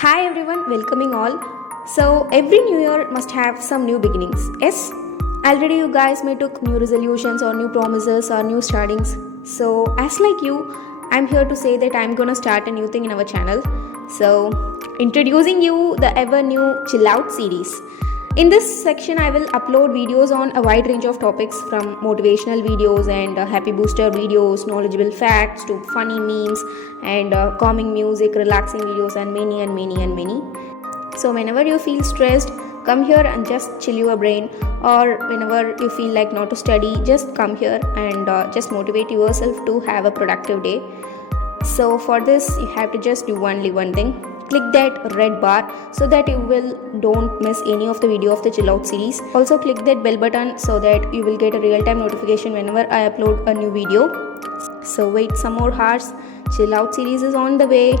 Hi everyone, welcoming all. So every new year must have some new beginnings. Yes, already you guys may took new resolutions or new promises or new startings. So as like you, I'm here to say that I'm gonna start a new thing in our channel. So introducing you the ever new Chill Out series. In this section, I will upload videos on a wide range of topics from motivational videos and happy booster videos, knowledgeable facts to funny memes and calming music, relaxing videos, and many. So, whenever you feel stressed, come here and just chill your brain, or whenever you feel like not to study, just come here and just motivate yourself to have a productive day. So for this you have to just do only one thing: click that red bar so that you will don't miss any of the video of the Chill Out series. Also click that bell button so that you will get a real-time notification whenever I upload a new video. So wait some more hours, Chill Out series is on the way.